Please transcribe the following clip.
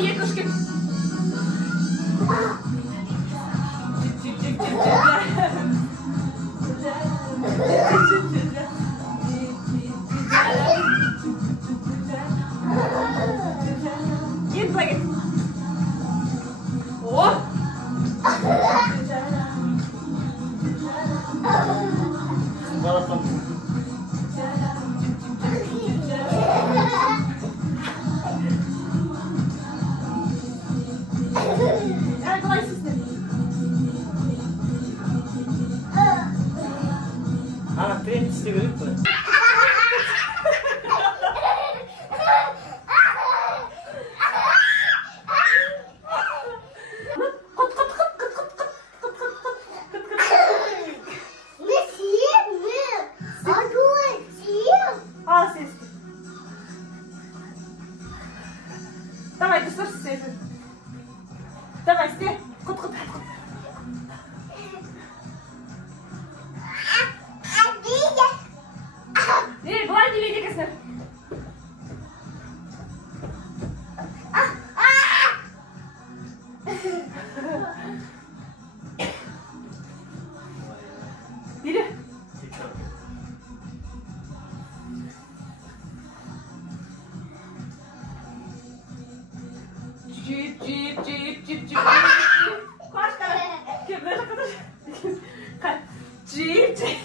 екі үш кет. Кет, былай кет. О! Балапан. Былай істе. Тренд істеу керек қой. Давай, ты что съешь? Давай, сте. Кот. Былай демейді екенсіңдер. Бері. Жип. Қаш, кел, мына жаққа. Жип.